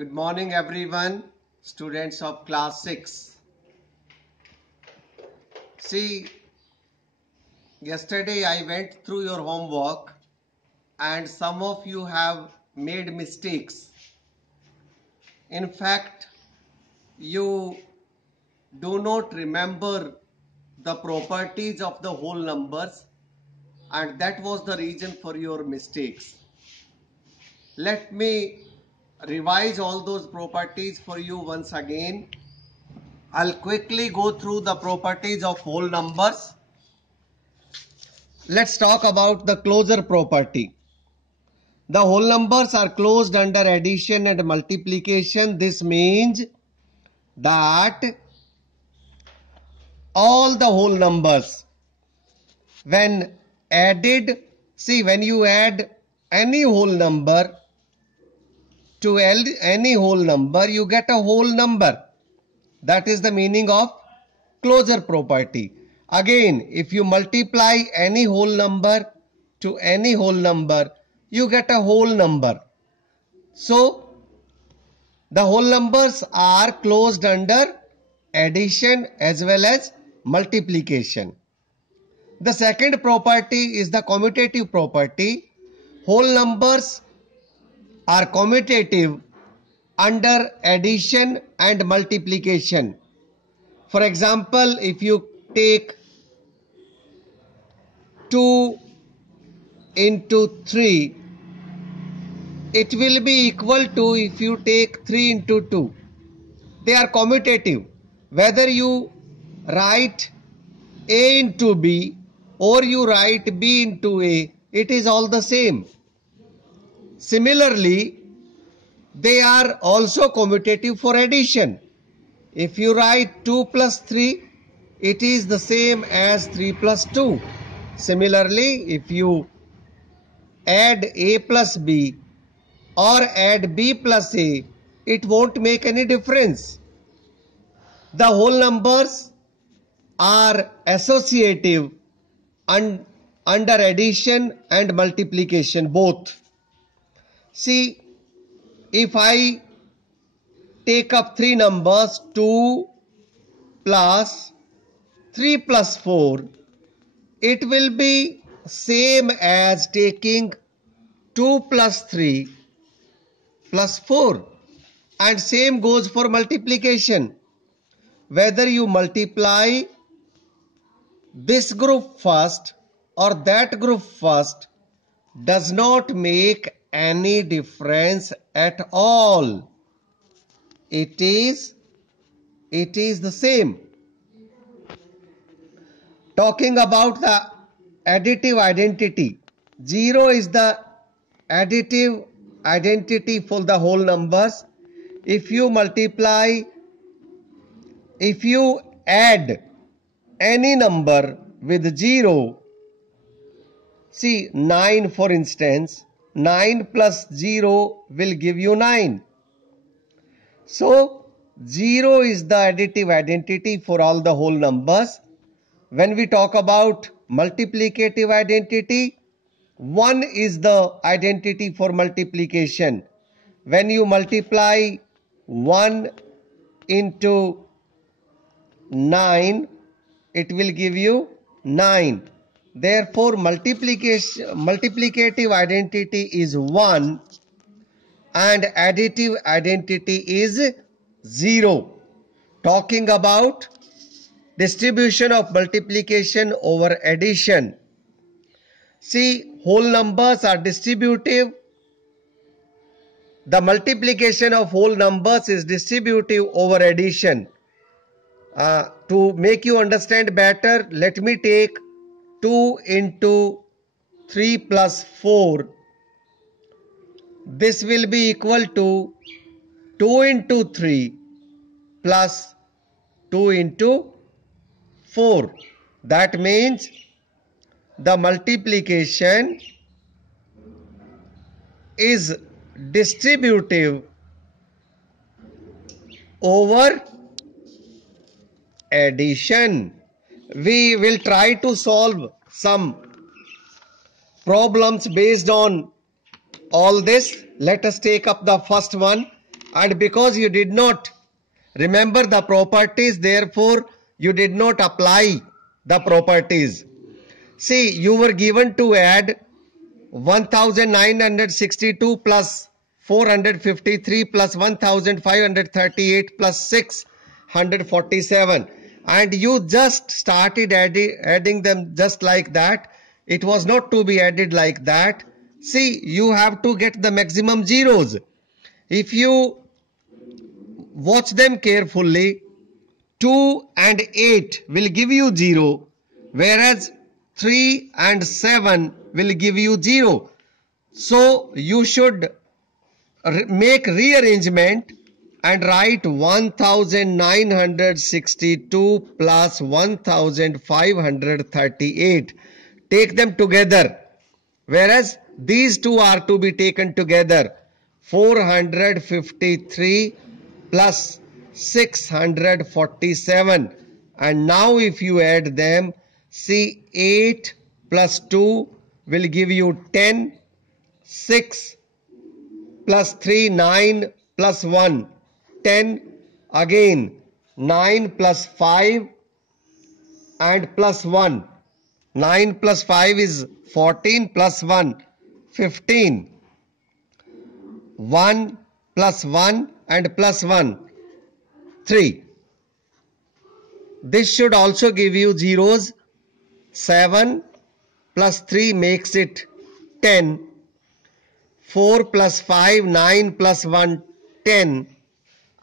Good morning everyone, students of class 6. See, yesterday I went through your homework and some of you have made mistakes. In fact, you do not remember the properties of the whole numbers, and that was the reason for your mistakes. Let me revise all those properties for you once again. I'll quickly go through the properties of whole numbers. Let's talk about the closure property. The whole numbers are closed under addition and multiplication. This means that all the whole numbers, when added, see, when you add any whole number to any whole number, you get a whole number. That is the meaning of closure property. Again, if you multiply any whole number to any whole number, you get a whole number. So, the whole numbers are closed under addition as well as multiplication. The second property is the commutative property. Whole numbers are commutative under addition and multiplication. For example, if you take 2 into 3, it will be equal to if you take 3 into 2. They are commutative. Whether you write A into B or you write B into A, it is all the same. Similarly, they are also commutative for addition. If you write 2 plus 3, it is the same as 3 plus 2. Similarly, if you add A plus B or add B plus A, it won't make any difference. The whole numbers are associative under addition and multiplication both. See, if I take up three numbers, 2 plus 3 plus 4, it will be same as taking 2 plus 3 plus 4, and same goes for multiplication. Whether you multiply this group first or that group first does not make any difference at all. It is the same. Talking about the additive identity, 0 is the additive identity for the whole numbers. If you add any number with 0, see 9 for instance, 9 plus 0 will give you 9. So 0 is the additive identity for all the whole numbers. When we talk about multiplicative identity, 1 is the identity for multiplication. When you multiply 1 into 9, it will give you 9. Therefore, multiplicative identity is 1 and additive identity is 0. Talking about distribution of multiplication over addition. See, whole numbers are distributive. The multiplication of whole numbers is distributive over addition. To make you understand better, let me take 2 into 3 plus 4. This will be equal to 2 into 3 plus 2 into 4. That means the multiplication is distributive over addition. We will try to solve some problems based on all this. Let us take up the first one. and because you did not remember the properties, therefore you did not apply the properties. See, you were given to add 1962 plus 453 plus 1538 plus 647, and you just started adding them just like that. It was not to be added like that. See, you have to get the maximum zeros. If you watch them carefully, 2 and 8 will give you 0, whereas 3 and 7 will give you 0. So you should make rearrangement and write 1962 plus 1538. Take them together, whereas these two are to be taken together. 453 plus 647, and now if you add them, see, 8 plus 2 will give you 10, 6 plus 3, 9 plus 1, 10, again 9 plus 5 and plus 1, 9 plus 5 is 14 plus 1, 15, 1 plus 1 and plus 1, 3. This should also give you zeros. 7 plus 3 makes it 10. 4 plus 5, 9 plus 1, 10.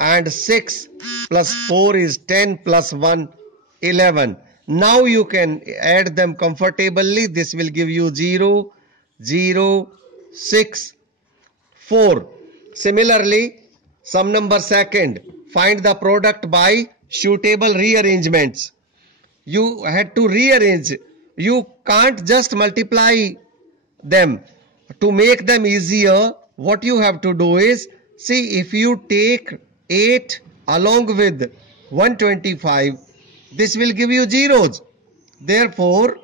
And 6 plus 4 is 10 plus 1, 11. Now you can add them comfortably. This will give you 0, 0, 6, 4. Similarly, sum number second. Find the product by suitable rearrangements. You had to rearrange. You can't just multiply them. To make them easier, what you have to do is, see, if you take 8 along with 125, this will give you zeros. Therefore,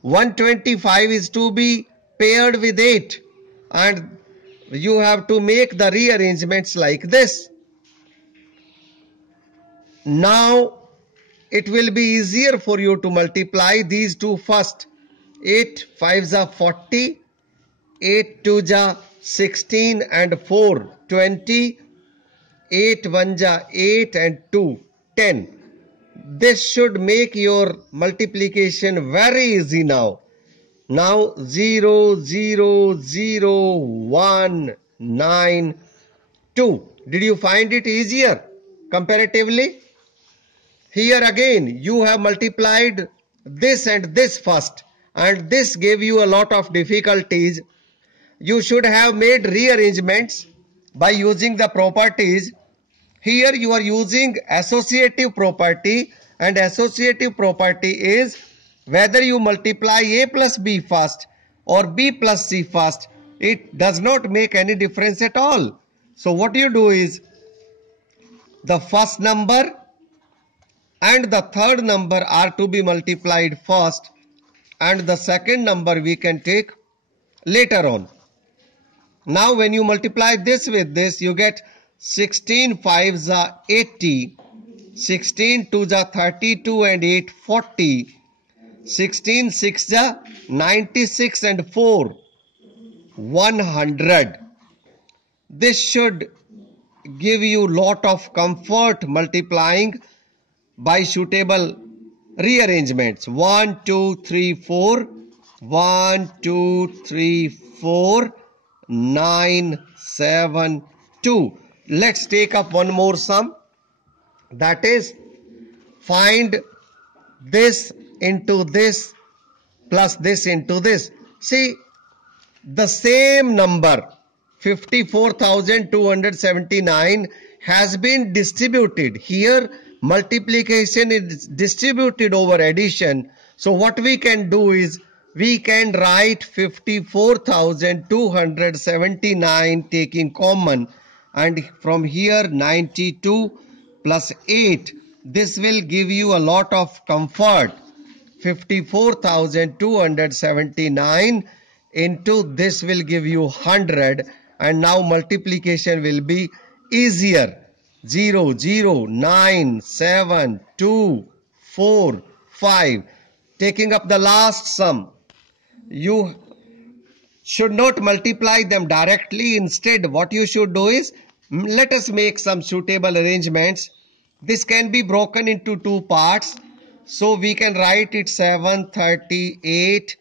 125 is to be paired with 8, and you have to make the rearrangements like this. Now it will be easier for you to multiply these two first. 8 5s are 40, 8 2s are 16 and 4 20, 8 1s are 8 and 2 10. This should make your multiplication very easy now. Now 0 0 0 1 9 2. Did you find it easier comparatively? Here again you have multiplied this and this first, and this gave you a lot of difficulties. You should have made rearrangements by using the properties. Here you are using associative property, and associative property is whether you multiply A plus B first or B plus C first, it does not make any difference at all. So what you do is, the first number and the third number are to be multiplied first, and the second number we can take later on. Now when you multiply this with this, you get 16 5s are 80, 16 2s are 32 and 8 40, 16 6s are 96 and 4 100. This should give you lot of comfort multiplying by suitable rearrangements. 1 2 3 4, 1 2 3 4, 9 7 2. Let's take up one more sum, that is, find this into this plus this into this. See, the same number 54,279 has been distributed. Here multiplication is distributed over addition. So what we can do is, we can write 54,279 taking common, and from here 92 plus 8. This will give you a lot of comfort. 54,279 into this will give you 100, and now multiplication will be easier. 0, 0, 9, 7, 2, 4, 5. Taking up the last sum, you should not multiply them directly. Instead, what you should do is, let us make some suitable arrangements. This can be broken into two parts. So we can write it 738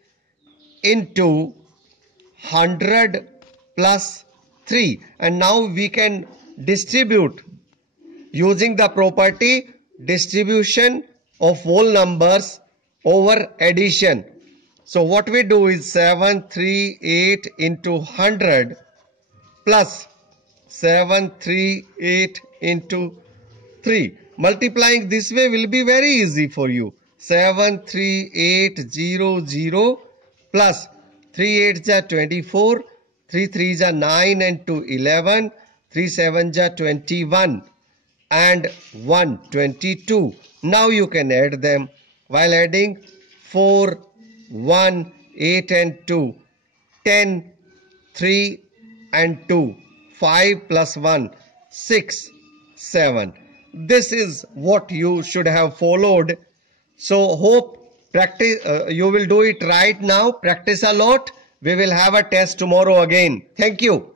into 100 plus 3. And now we can distribute using the property distribution of whole numbers over addition. So what we do is 738 into 100 plus 738 into 3. Multiplying this way will be very easy for you. 73800 plus 3 8s are 24, 3 3s are 9 and 2 11, 3 7s are 21 and 1 22. Now you can add them. While adding 4, 1, 8 and 2, 10, 3 and 2, 5 plus 1, 6, 7. This is what you should have followed. So hope practice you will do it right now. Practice a lot. We will have a test tomorrow again. Thank you.